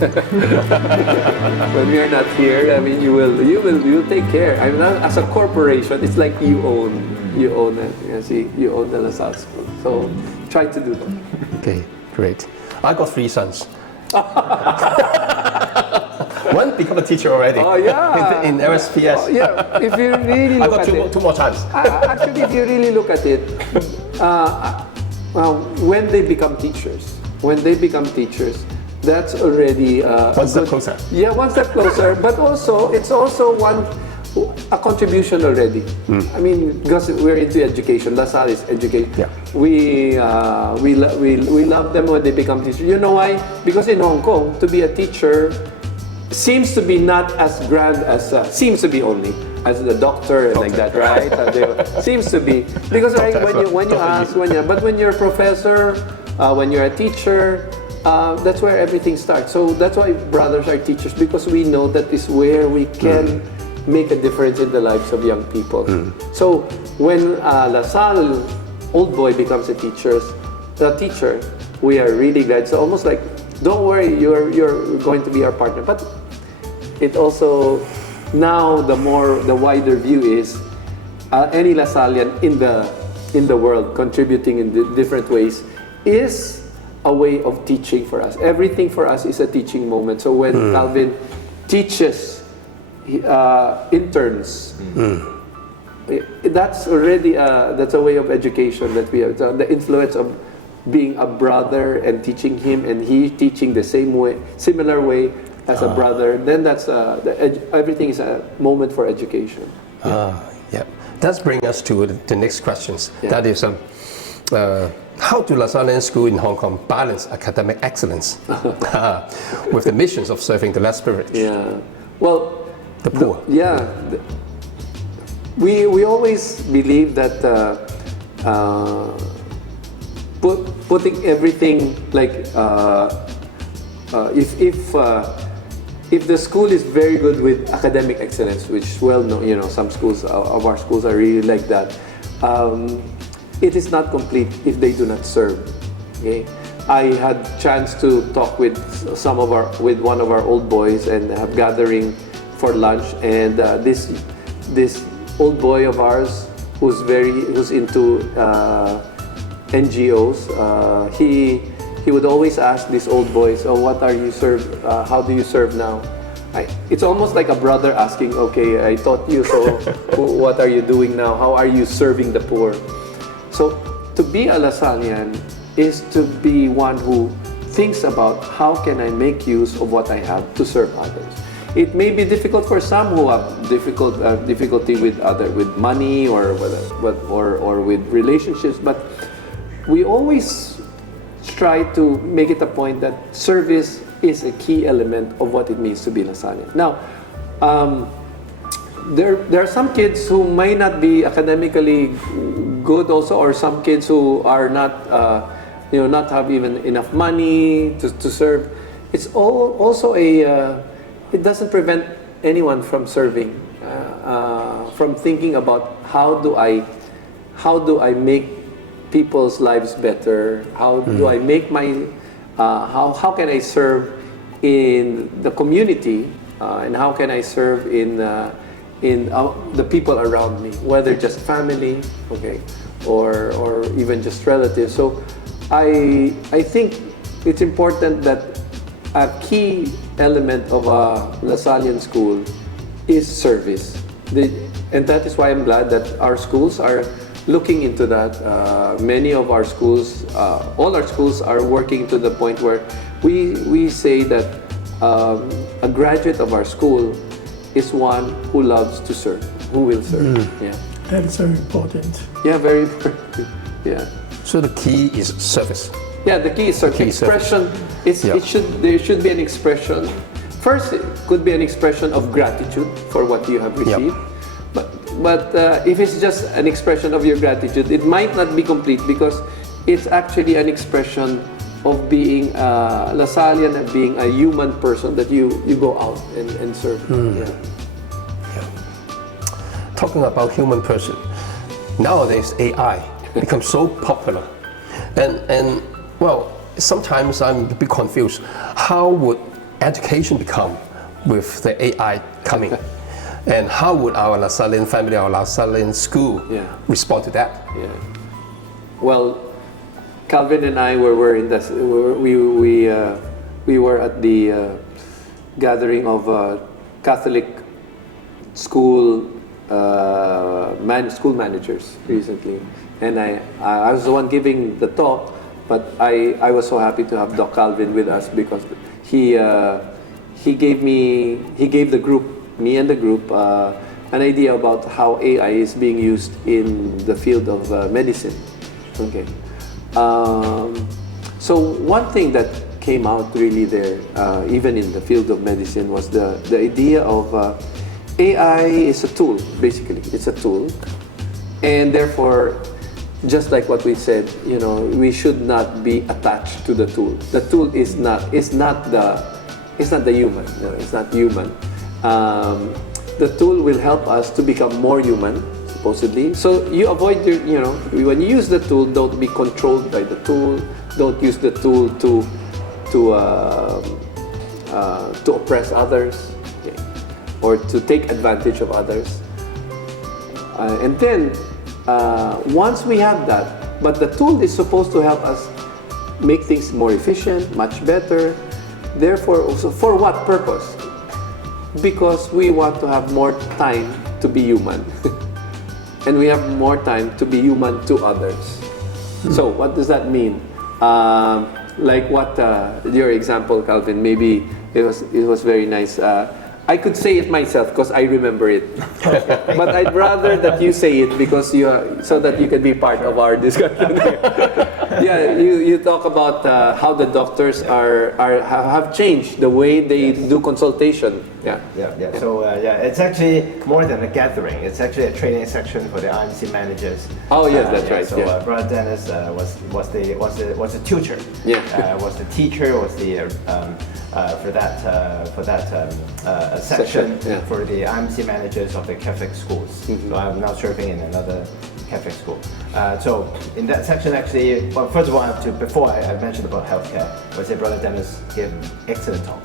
When we are not here, I mean, you will take care. I mean, as a corporation, it's like you own it. You own the LaSalle School. So try to do that. Okay, great. I got 3 sons. One become a teacher already. Oh yeah. In RSPS. Oh, yeah. If you really look I got two more times. Actually, if you really look at it, when they become teachers, that's already one step closer. Yeah, one step closer. But also, it's also a contribution already. I mean, because we're into education. LaSalle is education. Yeah. We love them when they become teachers. You know why? Because in Hong Kong, to be a teacher seems to be not as grand as seems to be only as the doctor and like that, right? Seems to be because right, when you're a professor, when you're a teacher, that's where everything starts. So that's why brothers are teachers, because we know that is where we can make a difference in the lives of young people. So when LaSalle old boy becomes a teacher, we are really glad. So almost like, don't worry, you're going to be our partner. But it also, now the wider view is any LaSallian in the world contributing in different ways is a way of teaching for us. Everything for us is a teaching moment. So when Calvin teaches interns, that's already that's a way of education that we have. The influence of being a brother and teaching him, and he teaching the similar way as a brother, then that's everything is a moment for education. Yeah. That brings us to the next questions. Yeah. That is, how do Sallean School in Hong Kong balance academic excellence with the missions of serving the less privileged? Yeah. Well, the poor. We always believe that putting everything like if the school is very good with academic excellence, which some schools of our schools are really like that, it is not complete if they do not serve. Okay, I had chance to talk with one of our old boys and have gathering for lunch, and this old boy of ours who's into NGOs, he would always ask these old boys, "Oh, what are you serve? How do you serve now?" It's almost like a brother asking, "Okay, I taught you, so what are you doing now? How are you serving the poor?" So to be a LaSallian is to be one who thinks about how can I make use of what I have to serve others. It may be difficult for some who have difficulty with money or with relationships, but we always try to make it a point that service is a key element of what it means to be LaSallian. Now, there are some kids who may not be academically good also, or some kids who are not not have even enough money to serve. It's also it doesn't prevent anyone from serving, from thinking about how do I make people's lives better? How do I make how can I serve in the community, and how can I serve in the people around me, whether just family, okay, or even just relatives. So I think it's important that a key element of a LaSallian school is service, and that is why I'm glad that our schools are looking into that. Many of our schools, all our schools are working to the point where we say that a graduate of our school is one who loves to serve, who will serve. Yeah, that is very important. Yeah, very important. Yeah. So the key is service. Yeah, the key is service. Expression. There should be an expression. First, it could be an expression of gratitude for what you have received. But if it's just an expression of your gratitude, it might not be complete, because it's actually an expression of being LaSallian and being a human person, that you go out and serve. Talking about human person, nowadays AI becomes so popular, and well, sometimes I'm a bit confused. How would education become with the AI coming? And how would our Sallean family or our Sallean school respond to that? Yeah. Well, Calvin and I were in this. We were at the gathering of Catholic school school managers recently, and I was the one giving the talk, but I was so happy to have Doc Calvin with us because he gave the group, me and the group, an idea about how AI is being used in the field of medicine. Okay. So one thing that came out really there, even in the field of medicine, was the idea of AI is a tool, basically. It's a tool. And therefore, just like what we said, we should not be attached to the tool. The tool is not the human. It's not human. The tool will help us to become more human, supposedly. So you avoid when you use the tool, don't be controlled by the tool. Don't use the tool to oppress others, okay, or to take advantage of others. And then once we have that, but the tool is supposed to help us make things more efficient, much better. Therefore, also for what purpose? Because we want to have more time to be human. And we have more time to be human to others. So what does that mean? Like what your example, Calvin, maybe it was very nice. I could say it myself because I remember it, but I'd rather that you say it because so that you can be part of our discussion. Yeah, you talk about how the doctors have changed the way they do consultation. Yeah. So it's actually more than a gathering. It's actually a training section for the IMC managers. Oh yes, that's right. So Brother Dennis was the tutor. Yeah. Was the teacher. Was the for that section for the IMC managers of the Catholic schools. So I'm now serving in another Catholic school. So in that section, actually, well, first of all, before I mentioned about healthcare, I would say Brother Dennis gave an excellent talk.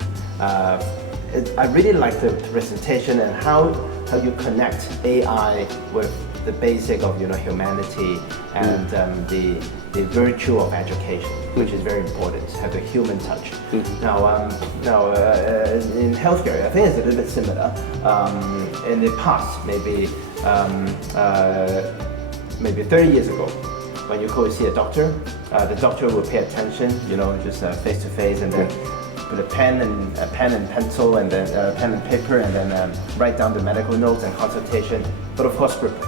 I really like the presentation and how you connect AI with the basic of humanity and the virtue of education, which is very important. Have the human touch. Now in healthcare, I think it's a little bit similar. In the past, maybe 30 years ago, when you go see a doctor, the doctor will pay attention, just face to face, and then put a pen and pencil, and then pen and paper, and then write down the medical notes and consultation. But of course, script.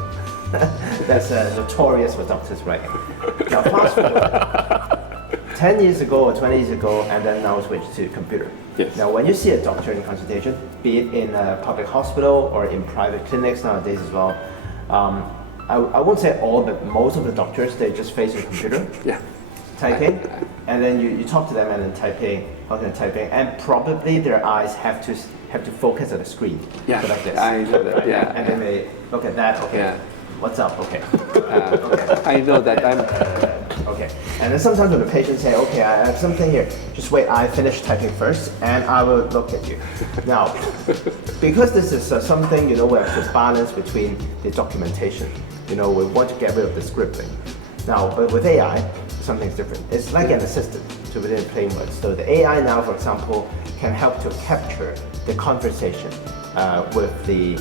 That's notorious for doctors writing. Now fast forward 10 years ago or 20 years ago, and then now switch to computer. Yes. Now when you see a doctor in consultation, be it in a public hospital or in private clinics nowadays as well, I won't say all, but most of the doctors, they just face a computer, typing, and then you talk to them and then typing, and probably their eyes have to focus at the screen. Yeah, so like this. I know that. Right? Yeah, and then they look at that. Okay. Yeah. What's up? Okay. I know that. Okay. And then sometimes when the patient say, okay, I have something here, just wait, I finish typing first, and I will look at you. Now, because this is something, we have to balance between the documentation. We want to get rid of the scripting. Now, but with AI, something's different. It's like an assistant to within plain words. So the AI now, for example, can help to capture the conversation with the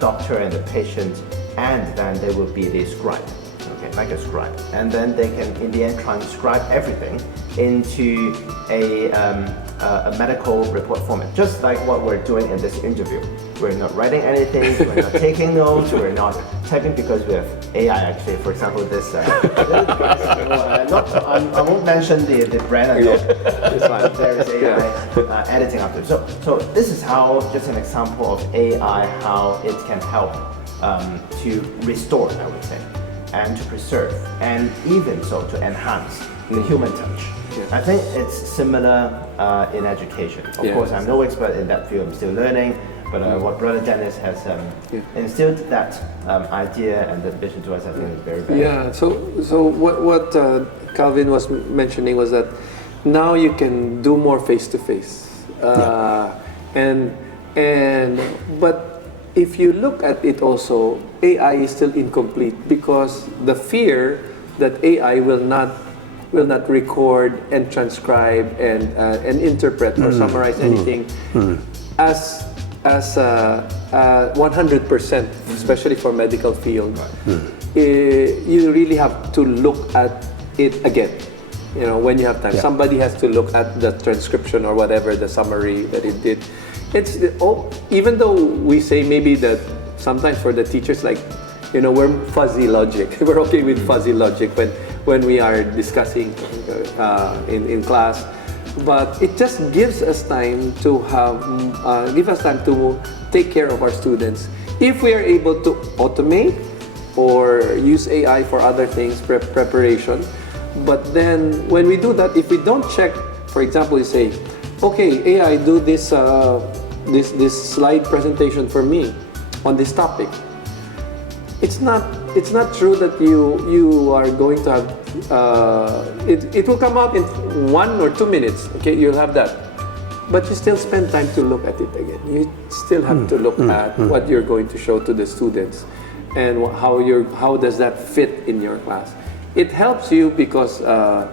doctor and the patient, and then there will be the scribe, like a scribe. And then they can, in the end, transcribe everything into a medical report format, just like what we're doing in this interview. We're not writing anything, we're not taking notes, we're not typing because we have AI actually. For example, this little device, I won't mention the brand. There is AI editing up there. So this is how, just an example of AI, how it can help to restore, I would say, and to preserve, and even so to enhance the human touch. I think it's similar in education. Of course, I'm no expert in that field, I'm still learning, but what Brother Dennis has instilled that idea and that vision to us, I think is very valuable. Yeah, so what Calvin was mentioning was that now you can do more face-to-face But if you look at it also, AI is still incomplete because the fear that AI will not record and transcribe and interpret or summarize anything as 100%, especially for medical field. You really have to look at it again. You know, when you have time, somebody has to look at the transcription or whatever the summary that it did. Even though we say maybe that sometimes for the teachers, like, you know, we're fuzzy logic. We're okay with fuzzy logic when we are discussing in class, but it just gives us time to take care of our students. If we are able to automate or use AI for other things, preparation. But then when we do that, if we don't check, for example, you say, okay, AI, do this slide presentation for me on this topic. It's not true that you are going to have it will come out in 1 or 2 minutes. Okay, you'll have that, but you still spend time to look at it again. You still have to look at what you're going to show to the students and how does that fit in your class. It helps you because of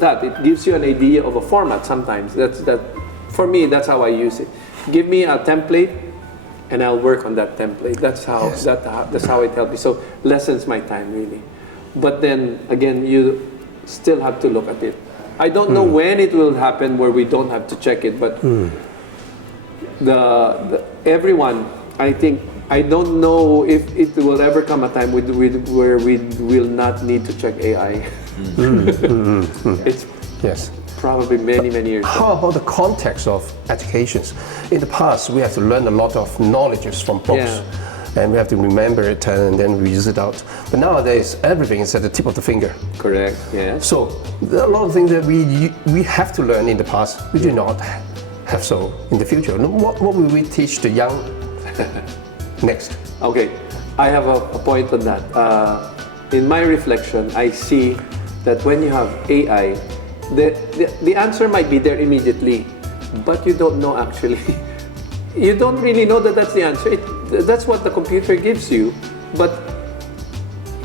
that. It gives you an idea of a format. Sometimes for me, that's how I use it. Give me a template, and I'll work on that template. That's how it helps me. So lessens my time really. But then again, you still have to look at it. I don't know when it will happen where we don't have to check it, but everyone, I think, I don't know if it will ever come a time where we will not need to check AI. It's probably many years. How about the context of educations? In the past, we have to learn a lot of knowledges from books, and we have to remember it and then we use it out. But nowadays, everything is at the tip of the finger. Correct. Yeah. So there are a lot of things that we have to learn in the past. We do not have so in the future. What will we teach the young next? Okay, I have a point on that. In my reflection, I see that when you have AI, the answer might be there immediately, but you don't know actually. You don't really know that that's the answer. That's what the computer gives you, but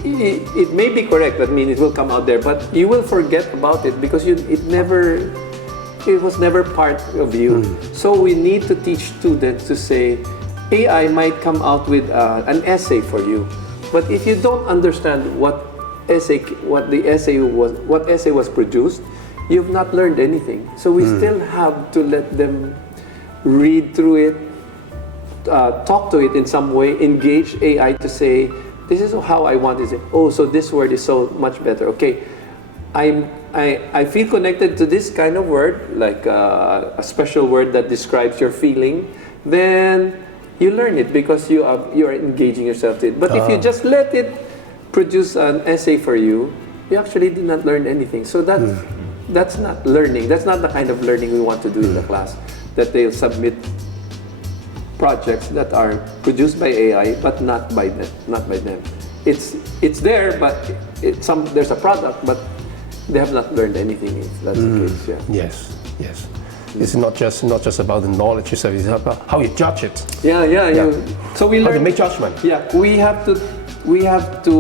it may be correct. That means it will come out there, but you will forget about it because it was never part of you. So we need to teach students to say, AI might come out with an essay for you, but if you don't understand what essay was produced, you've not learned anything. So we still have to let them read through it, talk to it in some way, engage AI to say, this is how I want it. Oh, so this word is so much better. Okay, I feel connected to this kind of word, like a special word that describes your feeling. Then you learn it because you are engaging yourself to it. But if you just let it produce an essay for you, you actually did not learn anything. So that's not learning. That's not the kind of learning we want to do in the class. That they'll submit projects that are produced by AI, but not by them. It's there, but there's a product, but they have not learned anything. If that's the case. Yeah. Yes. It's not just about the knowledge yourself. It's about how you judge it. Yeah. So we learn how to make judgment. Yeah, we have to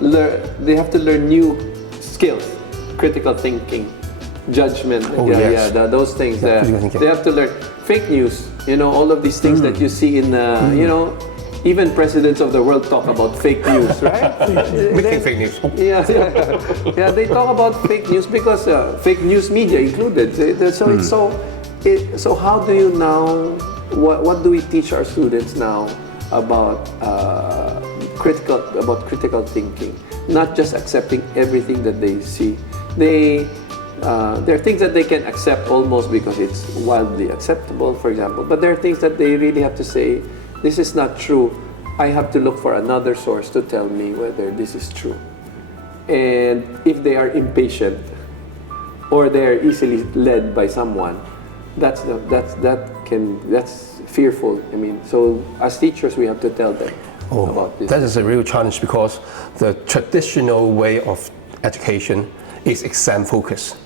learn. They have to learn new skills, critical thinking, judgment. Those things. They have to learn fake news. You know, all of these things that you see in you know, even presidents of the world talk about fake news, right? Making fake news. Yeah, they talk about fake news because fake news media included. So how do you now? What do we teach our students now about critical thinking? Not just accepting everything that they see. There are things that they can accept almost because it's wildly acceptable, for example. But there are things that they really have to say, this is not true. I have to look for another source to tell me whether this is true. And if they are impatient or they are easily led by someone, that's fearful. I mean, so as teachers, we have to tell them about this. That is a real challenge because the traditional way of education is exam focused,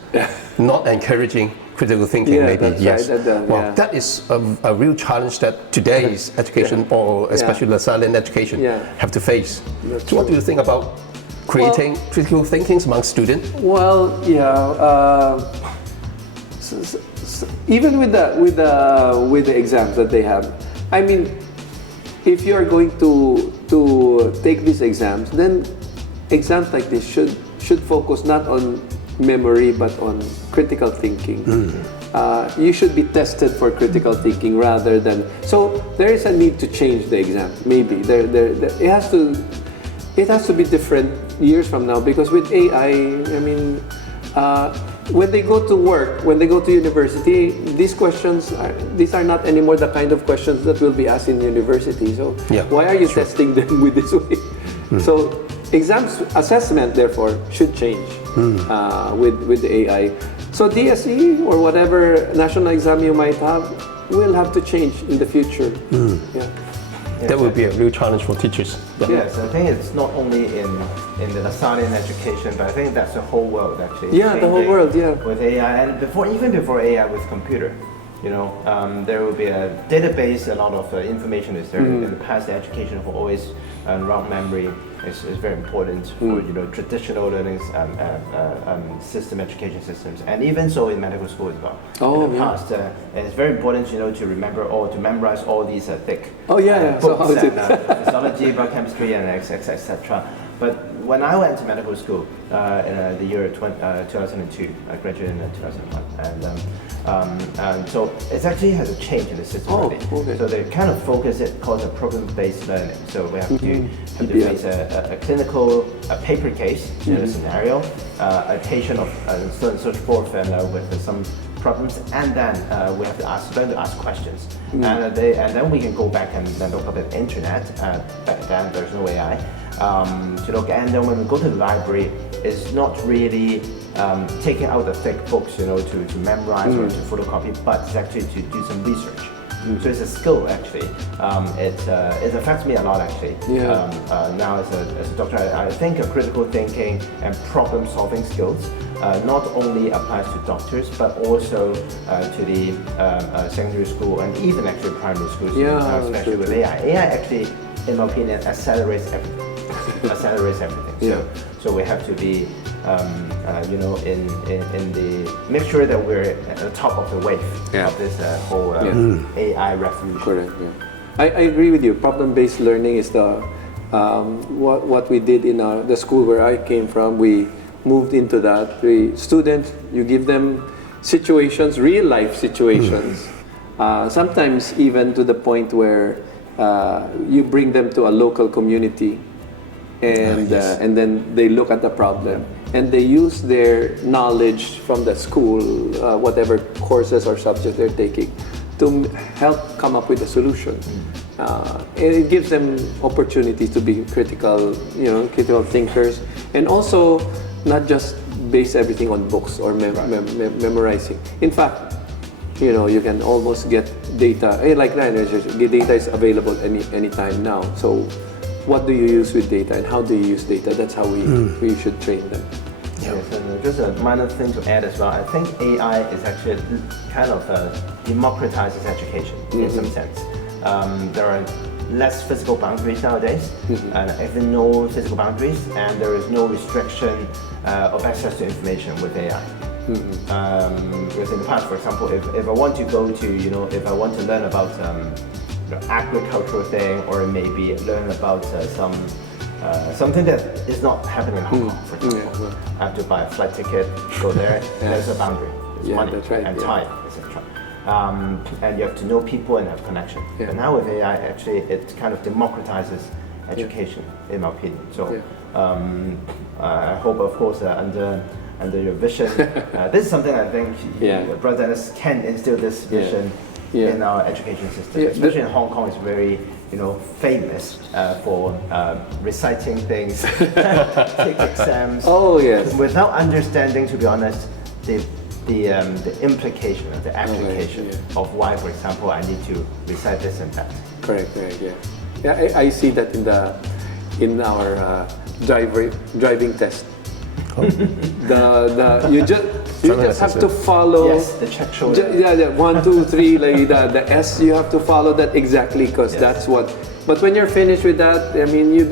not encouraging critical thinking, Yeah, maybe. that's Yes. right, Well, yeah. that is a real challenge that today's education, or especially the Sallean education, have to face. That's So what do true. you think about creating critical thinking among students? Well, yeah. Even with the exams that they have, I mean, if you are going to take these exams, then exams like this should focus not on memory but on critical thinking. You should be tested for critical thinking rather than. So there is a need to change the exam. Maybe it has to be different years from now, because with AI, I mean, when they go to work, when they go to university, these are not anymore the kind of questions that will be asked in university. So why are you testing them with this way? So exams assessment therefore should change with the AI. So DSE or whatever national exam you might have will have to change in the future. That would be a real challenge for teachers. Yes, I think it's not only in the Sallean education, but I think that's the whole world actually. Yeah, the whole world, yeah. With AI, and even before AI with computer, there will be a database, a lot of information is there. In the past, the education have always around memory is very important for traditional learning system, education systems, and even so in medical school as well. In the past, it's very important to remember or to memorize all these thick So books how is it? and physiology, biochemistry, and etc. But when I went to medical school in the year 2002, I graduated in 2001, and so it actually has a change in the system already. So they kind of focus it called a problem-based learning. So we have to face a clinical paper case scenario, a patient of so and so forth, and with some problems, and then we have to learn to ask questions, and then we can go back and then look up at the internet. Back then there's no AI to look, and then when we go to the library, it's not really taking out the thick books, to memorize or to photocopy, but it's actually to do some research. So it's a skill actually. It affects me a lot actually. Now as a doctor, I think critical thinking and problem solving skills not only applies to doctors but also to the secondary school and even actually primary schools, especially with AI. AI actually, in my opinion, accelerates everything. So we have to be in the make sure that we're at the top of the wave of this whole AI revolution. Correct. Yeah. I agree with you. Problem-based learning is the what we did in the school where I came from. We moved into that. Students, you give them situations, real life situations. Sometimes even to the point where you bring them to a local community, and then they look at the problem and they use their knowledge from the school, whatever courses or subjects they're taking, to help come up with a solution. And it gives them opportunities to be critical thinkers, and also not just base everything on books or memorizing. In fact, you can almost get data. Like that, data is available anytime now. So what do you use with data and how do you use data? That's how we should train them. Yes, and just a minor thing to add as well. I think AI is actually kind of democratizes education in some sense. There are less physical boundaries nowadays, and even no physical boundaries, and there is no restriction of access to information with AI. Because in the past, for example, if I want to go to, if I want to learn about agricultural thing, or maybe learn about something that is not happening in Hong Kong, for example, I have to buy a flight ticket, go there, there's a boundary, it's money and time, etc. And you have to know people and have connection. But now with AI, actually, it kind of democratizes education, in my opinion. So I hope, of course, under your vision, this is something I think Brother Dennis can instill this vision in our education system, especially in Hong Kong. Is very famous for reciting things, take exams. Without understanding, to be honest, the implication or the application of why, for example, I need to recite this and that. Correct. Yeah, I see that in our driving test. You just You just have to follow. Yes, the check shoulder. Yeah, 1, 2, 3, like the S. You have to follow that exactly because that's what. But when you're finished with that, I mean,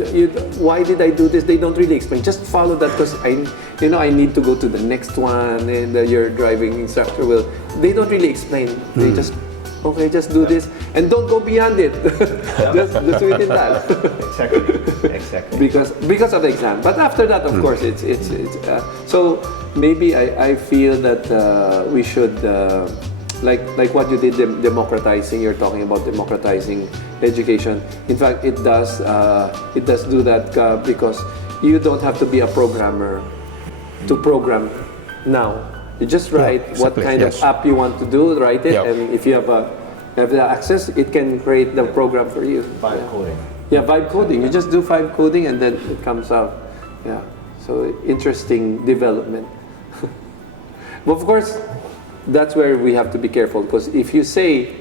why did I do this? They don't really explain. Just follow that because I need to go to the next one, and your driving instructor will. They don't really explain. They just. Okay, just do this and don't go beyond it. just within that. Exactly. Because of the exam. But after that, of course, it's so maybe I feel that we should like what you did democratizing. You're talking about democratizing education. In fact, it does do that because you don't have to be a programmer to program now. You just write what kind of app you want to do, write it, and if you have the access, it can create the program for you. Vibe coding. Yeah, vibe coding. You just do vibe coding and then it comes out. Yeah. So interesting development. But of course, that's where we have to be careful because if you say,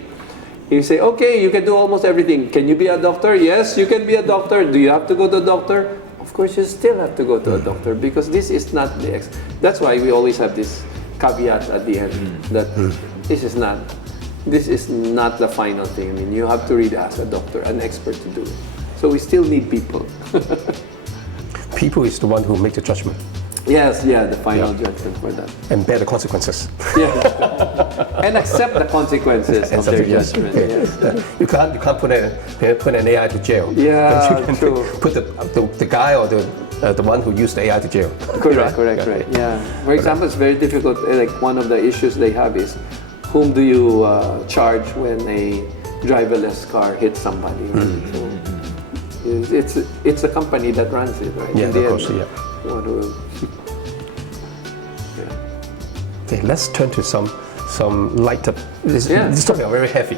okay, you can do almost everything. Can you be a doctor? Yes, you can be a doctor. Do you have to go to a doctor? Of course, you still have to go to a doctor because this is not the That's why we always have this caveat at the end that this is not the final thing. I mean, you have to really ask a doctor, an expert to do it. So we still need people. People is the one who make the judgment. Yes, the final judgment for that. And bear the consequences. Yeah. And accept the consequences of their judgment. Yes. You can't put an AI to jail. Yeah, but you can true. Put the guy or the one who used the AI to jail. Correct. Yeah. For example, it's very difficult. Like one of the issues they have is, whom do you charge when a driverless car hits somebody? Right? So it's a company that runs it, right? Yeah, of course. Yeah. Okay, let's turn to some lighter. This topic are very heavy.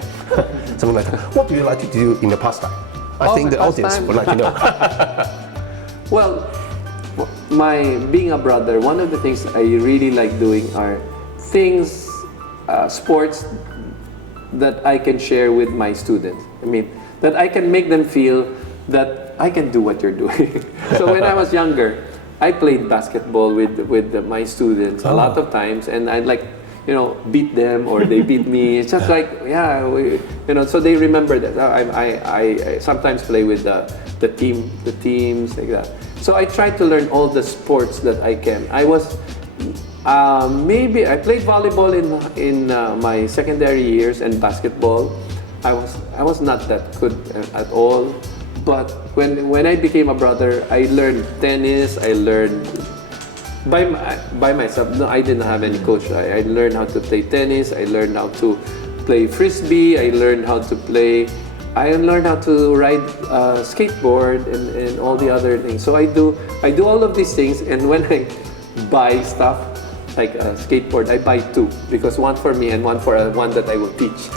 Something like that. What do you like to do in the pastime? I think the audience would like to know. Well, being a brother, one of the things I really like doing are things, sports that I can share with my students. I mean, that I can make them feel that I can do what you're doing. So when I was younger, I played basketball with my students a lot of times, and I'd like, beat them or they beat me. It's just like, so they remember that. I sometimes play with the teams like that. So I try to learn all the sports that I can. I was maybe I played volleyball in my secondary years and basketball. I was not that good at all. But when I became a brother, I learned tennis. I learned by myself. No, I didn't have any coach. I learned how to play tennis. I learned how to play frisbee. I learned how to ride skateboard and all the other things. So I do all of these things. And when I buy stuff like a skateboard, I buy two because one for me and one for one that I will teach,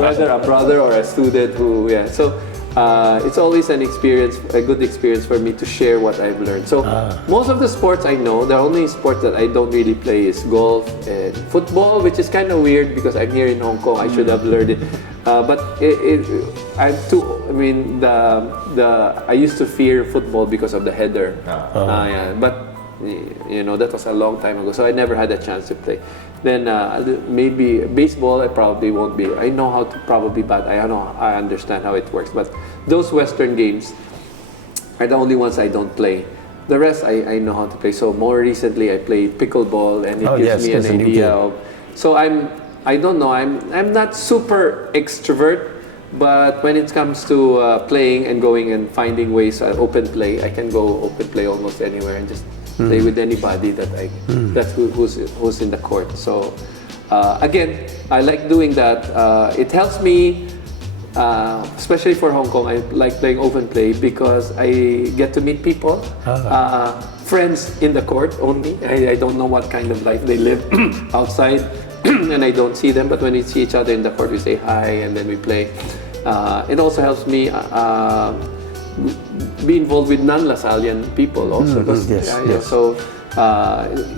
whether a brother or a student So. It's always a good experience for me to share what I've learned. So most of the sports I know, the only sport that I don't really play is golf and football, which is kind of weird because I'm here in Hong Kong. I should have learned it, but I used to fear football because of the header. But that was a long time ago, so I never had a chance to play. Then maybe baseball, I probably won't be. I know how to probably bat. I understand how it works. But those Western games are the only ones I don't play. The rest I know how to play. So more recently, I played pickleball, and it gives me an idea of. So I don't know. I'm not super extrovert, but when it comes to playing and going and finding ways open play, I can go open play almost anywhere and just play with anybody who's in the court. So again, I like doing that. It helps me, especially for Hong Kong. I like playing open play because I get to meet people, friends in the court only. I don't know what kind of life they live outside, and I don't see them. But when we see each other in the court, we say hi and then we play. It also helps me be involved with non-Lasallian people also. So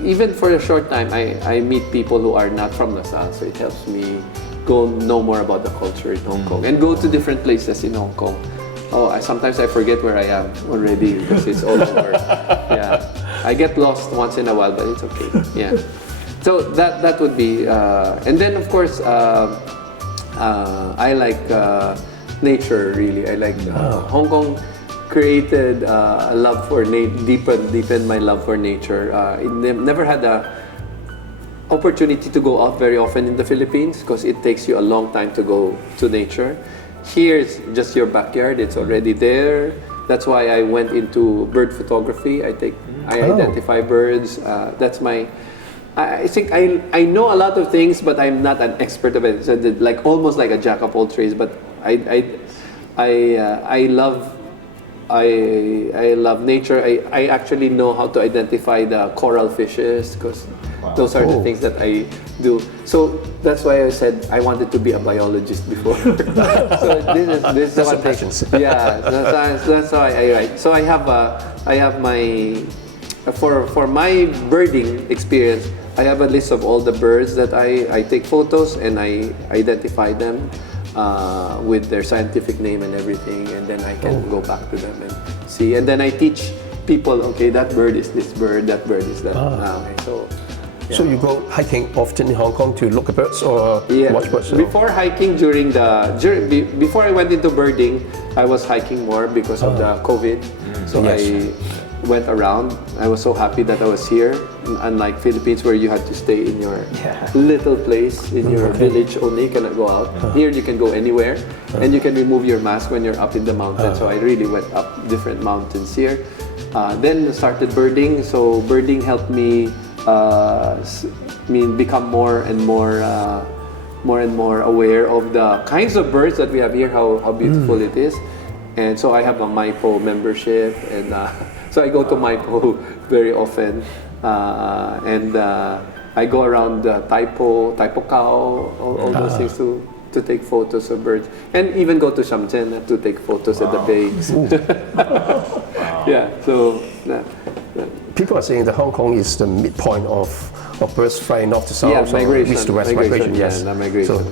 even for a short time, I meet people who are not from LaSalle, so it helps me know more about the culture in Hong Kong and go to different places in Hong Kong. Sometimes I forget where I am already because it's all over. I get lost once in a while, but it's okay. Yeah. So that would be, and then of course, I like nature really. I like Hong Kong created a love for deepened my love for nature. Never had a opportunity to go out very often in the Philippines because it takes you a long time to go to nature. Here it's just your backyard, it's already there. That's why I went into bird photography. I identify birds. That's my, I think I know a lot of things, but I'm not an expert of it. So like almost like a jack of all trades. But I love nature. I actually know how to identify the coral fishes because those are the things that I do. So that's why I said I wanted to be a biologist before. So this is what patience. Yeah, that's why I write. So I have my for my birding experience. I have a list of all the birds that I take photos and I identify them with their scientific name and everything, and then I can go back to them and see. And then I teach people, okay, that bird is this bird, that bird is that. Okay, so you go hiking often in Hong Kong to look at birds or watch birds? Before hiking, before I went into birding, I was hiking more because of the COVID. So I went around. I was so happy that I was here. Unlike Philippines, where you had to stay in your little place, in your village only, you cannot go out. Here you can go anywhere, and you can remove your mask when you're up in the mountains. So I really went up different mountains here. Then started birding. So birding helped me become more and more aware of the kinds of birds that we have here, how beautiful it is. And so I have a MyPo membership, and so I go to MyPo very often, and I go around Taipo Cow, all those things to take photos of birds, and even go to Shenzhen to take photos at the bay. Yeah, so. People are saying that Hong Kong is the midpoint of birds flying north to south, east to west migration. Yes, migration. So,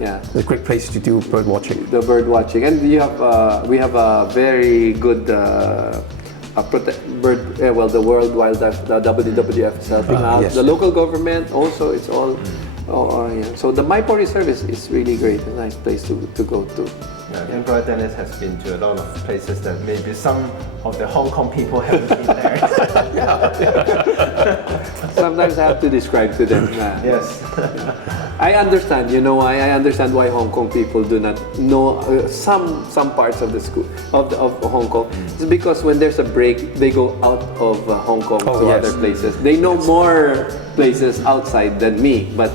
it's a great place to do bird watching. The bird watching, and we have a very good the World Wildlife, the WWF is helping out. Yes. The local government also, it's all. So the MyPo Reserve is really great. A nice place to go to. Yeah, Emperor Dennis has been to a lot of places that maybe some of the Hong Kong people haven't been there. Sometimes I have to describe to them. Yes. I understand. You know why? I understand why Hong Kong people do not know some parts of the school of Hong Kong. It's because when there's a break, they go out of Hong Kong to other places. They know more places outside than me, but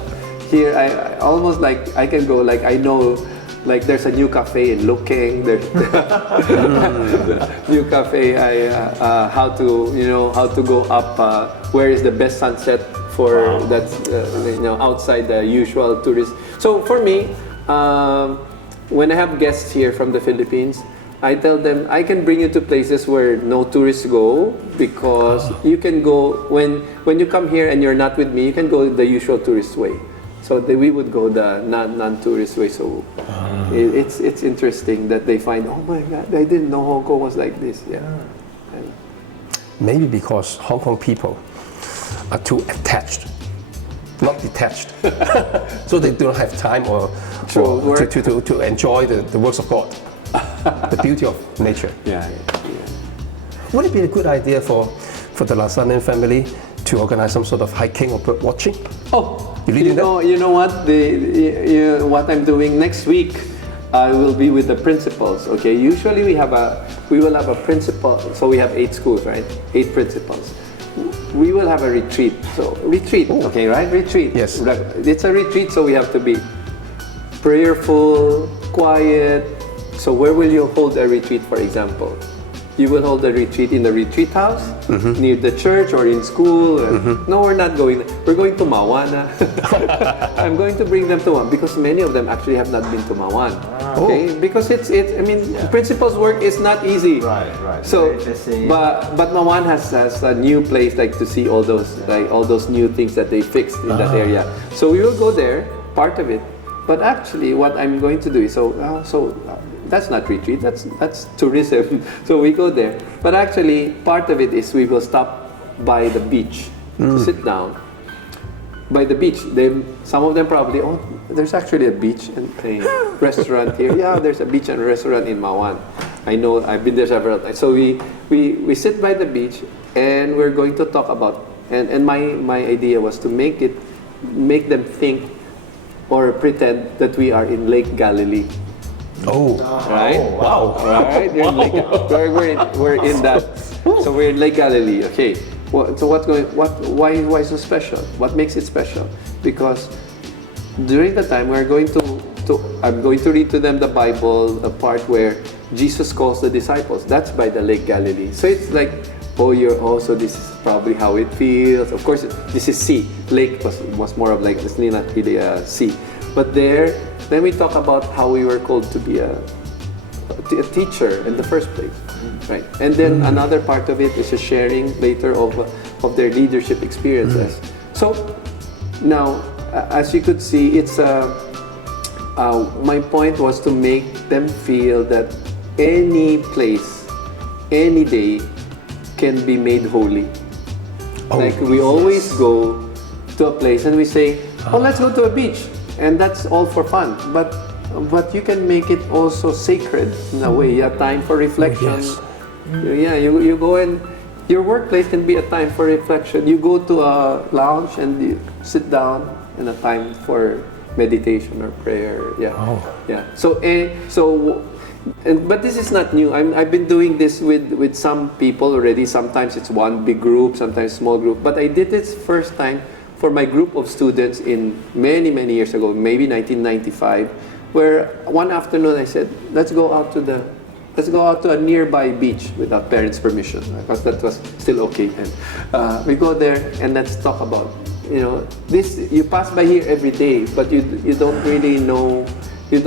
here I almost like I can go like I know. Like there's a new cafe in Looking. There's new cafe. How to go up. Where is the best sunset for that's outside the usual tourist. So for me, when I have guests here from the Philippines, I tell them I can bring you to places where no tourists go because you can go when you come here and you're not with me. You can go the usual tourist way. So we would go the non-tourist way. So it's interesting that they find, oh my God, I didn't know Hong Kong was like this. Yeah. Maybe because Hong Kong people are too attached, not detached. So they don't have time to enjoy the works of God, the beauty of nature. Yeah. Would it be a good idea for the Sallean family to organize some sort of hiking or bird watching? You know what? What I'm doing next week, I will be with the principals. Okay. Usually we will have a principal. So we have 8 schools, right? 8 principals. We will have a retreat. So retreat, okay, right? Retreat. Yes. It's a retreat, so we have to be prayerful, quiet. So where will you hold a retreat, for example? You will hold a retreat in the retreat house, near the church or in school. No, we're not going. We're going to Mawana. I'm going to bring them to one because many of them actually have not been to Mawan. Okay, because principal's work is not easy. Right. So, but Mawan has a new place like to see all those new things that they fixed in that area. So we will go there, part of it. But actually, what I'm going to do is that's not retreat, that's tourism. So we go there. But actually, part of it is we will stop by the beach to sit down. By the beach, some of them probably, oh, there's actually a beach and a restaurant here. Yeah, there's a beach and a restaurant in Mawan. I know, I've been there several times. So we sit by the beach and we're going to talk about, and my idea was to make them think or pretend that we are in Lake Galilee. Oh, Right? wow. Right? We're in that. So we're in Lake Galilee. Okay. So why so special? What makes it special? Because during the time I'm going to read to them the Bible, the part where Jesus calls the disciples. That's by the Lake Galilee. So it's like, so this is probably how it feels. Of course, this is sea. Lake was more of like, it's not really a sea. But then we talk about how we were called to be a teacher in the first place, right? And then another part of it is a sharing later of their leadership experiences. So now, as you could see, it's my point was to make them feel that any place, any day can be made holy. Like we always go to a place and we say, oh, let's go to a beach. And that's all for fun. But you can make it also sacred in a way, a time for reflection. Yes. Yeah, you go and your workplace can be a time for reflection. You go to a lounge and you sit down in a time for meditation or prayer. Yeah. Yeah. But this is not new. I've been doing this with some people already. Sometimes it's one big group, sometimes small group. But I did this first time for my group of students in many years ago, maybe 1995, where one afternoon I said, let's go out to a nearby beach without parents' permission, because that was still okay. And we go there and let's talk about, this. You pass by here every day, but you don't really know. We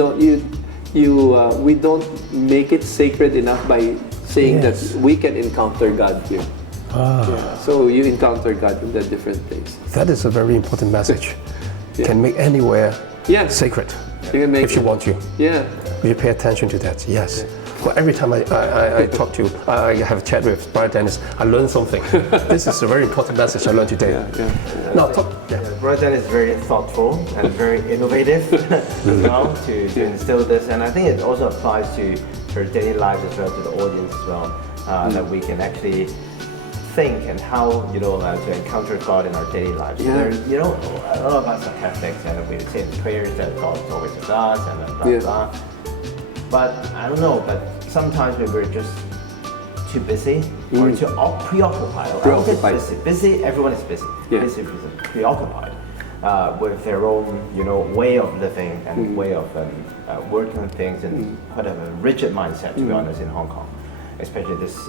don't make it sacred enough by saying that we can encounter God here. Yeah, so you encounter God in that different place. That is a very important message. Can make anywhere sacred You can make if you want to. Yeah. You pay attention to that. Yes. Well, every time I talk to, I have a chat with Brother Dennis, I learn something. This is a very important message I learned today. Now, Brother Dennis is very thoughtful and very innovative as well to instill this, and I think it also applies to her daily lives as well, to the audience as well, that we can actually think and how to encounter God in our daily lives. Yeah. A lot of us are Catholics and we say in prayers that God is always with us and blah blah. But I don't know. But sometimes we we're just too busy or too preoccupied. I don't say busy. Busy. Everyone is busy. Yeah. Busy, preoccupied with their own way of living and way of working on things in quite a rigid mindset. To be honest, in Hong Kong. Especially this,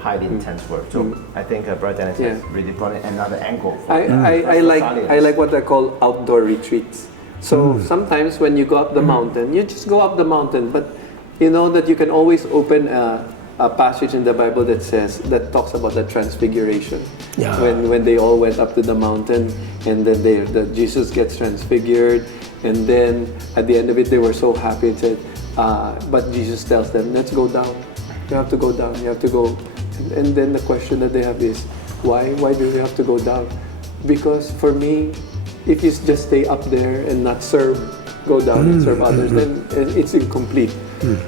highly intense work. So I think Brother Dennis has really brought in another angle. I like what I call outdoor retreats. So sometimes when you go up the mountain, you just go up the mountain, but you know that you can always open a passage in the Bible that talks about the transfiguration. Yeah. When they all went up to the mountain, and then Jesus gets transfigured, and then at the end of it they were so happy and said, but Jesus tells them, let's go down. You have to go down. You have to go, and then the question that they have is, why do we have to go down? Because for me, if you just stay up there and not go down and serve others, then it's incomplete.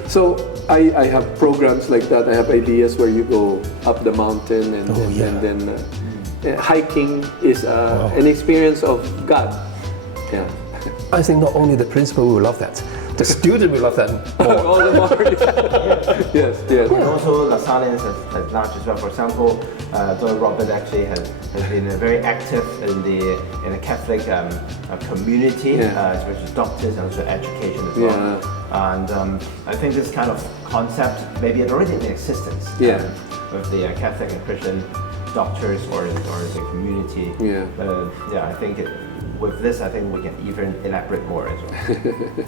So I have programs like that. I have ideas where you go up the mountain and then hiking is an experience of God. Yeah. I think not only the principal will love that, the student will love that more. All the more. Yes. And also the Salleans at large as well. For example, Dr. Robert actually has been very active in the Catholic community, especially doctors and also education as well. And I think this kind of concept maybe had already in existence with the Catholic and Christian doctors or the community. I think with this, I think we can even elaborate more as well.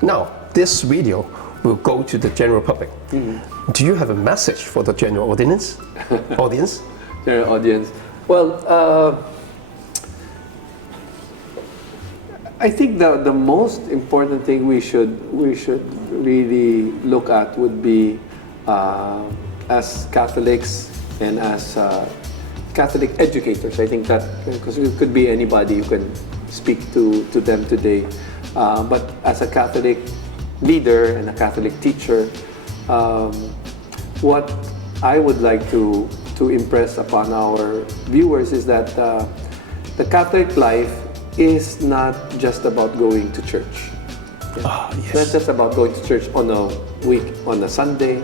Now, this video will go to the general public. Do you have a message for the general audience? General audience. Well, I think the most important thing we should really look at would be, as Catholics, and as Catholic educators. I think that, because it could be anybody who can speak to them today, but as a Catholic leader and a Catholic teacher, what I would like to impress upon our viewers is that the Catholic life is not just about going to church. Yes. Not just about going to church on a week, on a Sunday,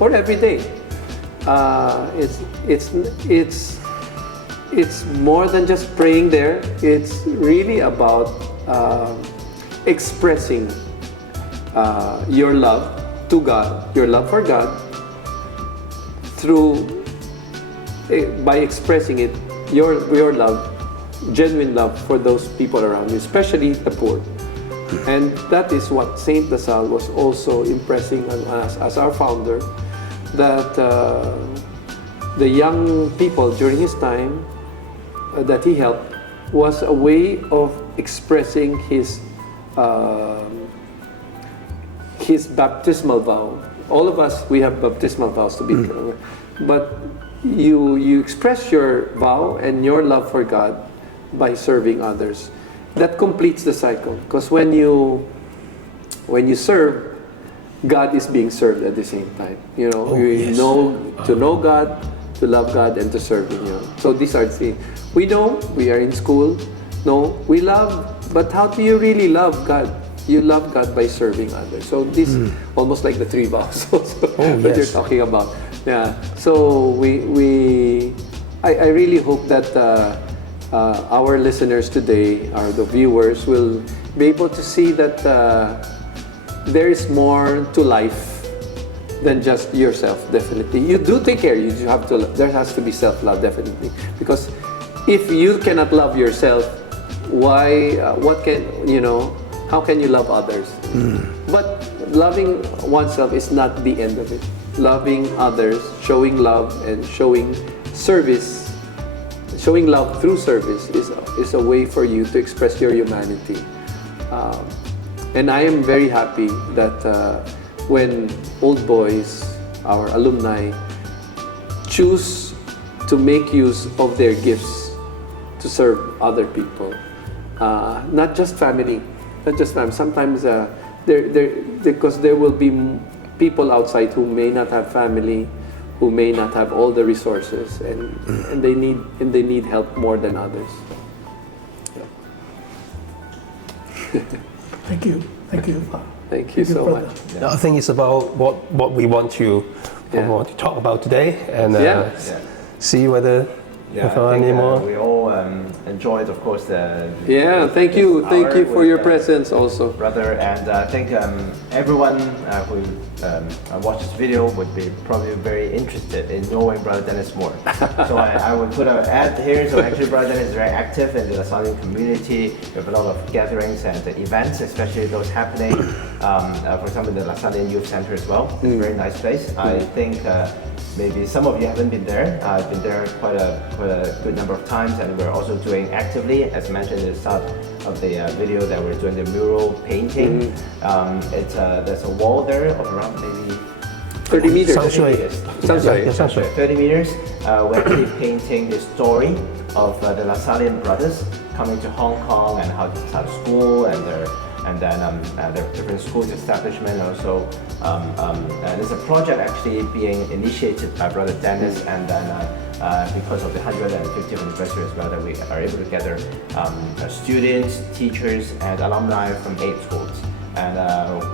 or every day. It's more than just praying there. It's really about expressing your love to God, your love for God, by expressing it, your love, genuine love for those people around you, especially the poor. And that is what Saint Salle was also impressing on us as our founder, that the young people during his time that he helped was a way of expressing his baptismal vow. All of us, we have baptismal vows to be, but you express your vow and your love for God by serving others. That completes the cycle, because when you serve, God is being served at the same time. You know, to know God, to love God, and to serve Him. You know? So these are the we know we are in school. No, we love, but how do you really love God? You love God by serving others. So this almost like the three vows that you're talking about. Yeah. So I really hope that our listeners today, or the viewers, will be able to see that there is more to life than just yourself. Definitely, you do take care. You have to. There has to be self-love, definitely, because if you cannot love yourself, why? What can you know? How can you love others? But loving oneself is not the end of it. Loving others, showing love, and showing service. Showing love through service is a way for you to express your humanity. And I am very happy that when old boys, our alumni, choose to make use of their gifts to serve other people, not just family, Sometimes because there will be people outside who may not have family, who may not have all the resources, and they need help more than others. Thank you. Thank you so brother. much. No, I think it's about what we want to talk about today, and see whether we find any more. We all enjoyed, of course, the Thank you for your presence also, brother. And I think everyone who watched this video would be probably very interested in knowing Brother Dennis more. So I would put an ad here. So actually, Brother Dennis is very active in the Sallean community. We have a lot of gatherings and events, especially those happening. For example, in the Sallean Youth Center as well. It's a very nice place. I think maybe some of you haven't been there. I've been there quite a good number of times, and we're also doing actively, as mentioned at the start of the video, that we're doing the mural painting. There's a wall there of around maybe 30 meters. 30 meters. We're actually painting the story of the Sallean brothers coming to Hong Kong and how to start school and then their different schools establishment. Also, there's a project actually being initiated by Brother Dennis, and then because of the 150th anniversary as well, that we are able to gather students, teachers, and alumni from 8 schools. And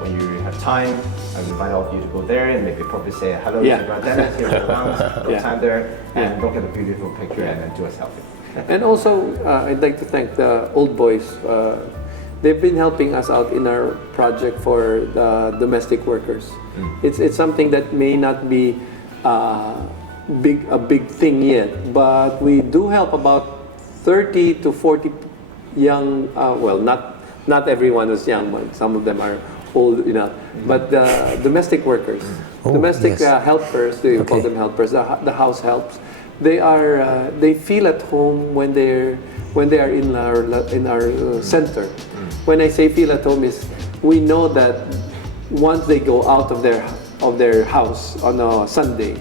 when you have time, I invite all of you to go there and maybe probably say hello to Brother Dennis here around, time there, and look at the beautiful picture and then do a selfie. And also, I'd like to thank the old boys. They've been helping us out in our project for the domestic workers. It's something that may not be a big thing yet, but we do help about 30 to 40 young. Not everyone is young, but some of them are old enough. But the domestic workers, helpers, they call them helpers. The house helps. They feel at home when they are in our center. When I say feel at home, is we know that once they go out of their house on a Sunday,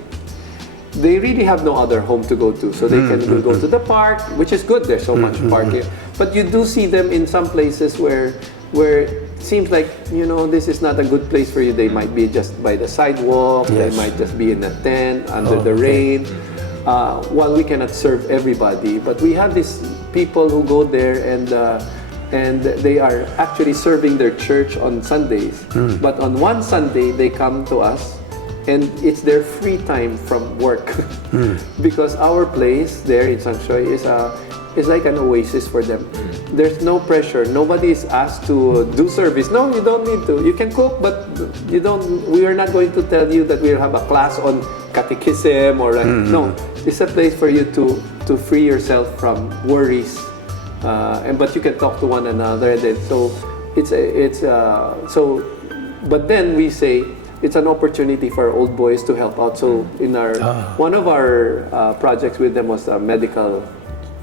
they really have no other home to go to, so they can go to the park, which is good. There's so much park here, but you do see them in some places where it seems like, you know, this is not a good place for you. They might be just by the sidewalk. They might just be in a tent under the rain. While we cannot serve everybody, but we have these people who go there and they are actually serving their church on Sundays. But on one Sunday, they come to us, and it's their free time from work because our place there in Sangshoy is like an oasis for them. There's no pressure. Nobody is asked to do service. No, you don't need to. You can cook, but you don't. We are not going to tell you that we'll have a class on catechism or no. It's a place for you to free yourself from worries, but you can talk to one another. And then, so but then we say it's an opportunity for old boys to help out. So in our one of our projects with them was a medical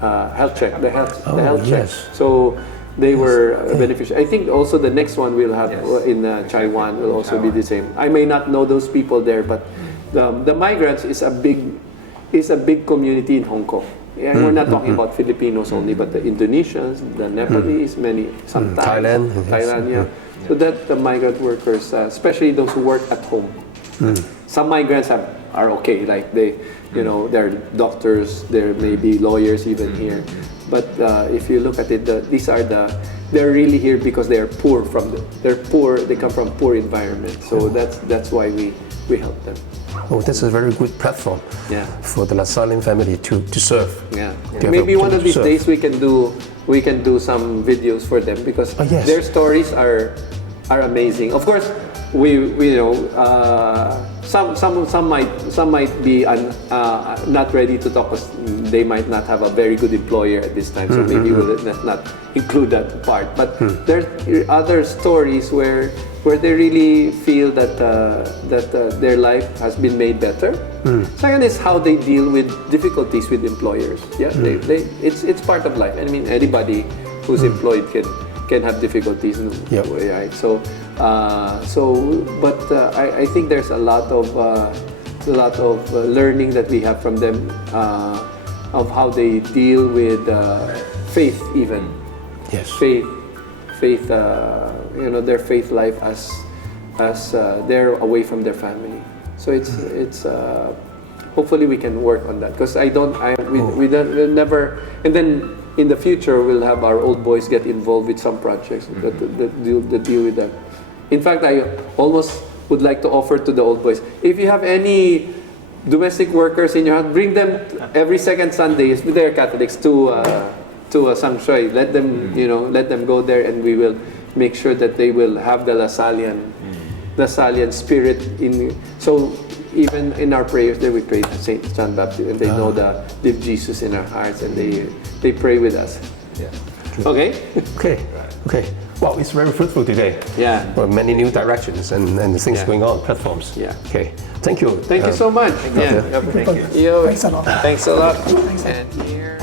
health check, the health check. So they were beneficial. I think also the next one we'll have in Taiwan will also be the same. I may not know those people there, but the migrants is a big community in Hong Kong. Yeah, we're not talking about Filipinos only, but the Indonesians, the Nepalese, sometimes Thailand, yeah. So that the migrant workers, especially those who work at home. Some migrants are okay, like they're doctors, there may be lawyers even here. But if you look at it, they're really here because they are poor they come from poor environments. So that's why we help them. Oh, that's a very good platform for the Sallean family to serve. Yeah. Maybe one of these days we can do some videos for them because their stories are amazing. Of course, we some might be not ready to talk because they might not have a very good employer at this time. So maybe we'll not include that part. But there's other stories where they really feel that their life has been made better. Second is how they deal with difficulties with employers. Yeah, it's part of life. I mean, anybody who's employed can have difficulties. Right? So I think there's a lot of learning that we have from them of how they deal with faith, even. Yes. Faith, their faith life as they're away from their family. So it's hopefully we can work on that because we never, and then in the future we'll have our old boys get involved with some projects that deal with that. In fact, I almost would like to offer to the old boys, if you have any domestic workers in your house, bring them every second Sunday, if they're Catholics, to Sangshoy. Let them go there, and we will make sure that they will have the Sallean spirit in. So even in our prayers there, we pray to Saint John Baptist, and they know the live Jesus in our hearts, and they pray with us. Yeah. Okay. Well, it's very fruitful today. Yeah. Well, many new directions and things going on, platforms. Yeah. Okay. Thank you. Thank you so much. Thank you. Yo, Thanks a lot. Thanks a lot. And here.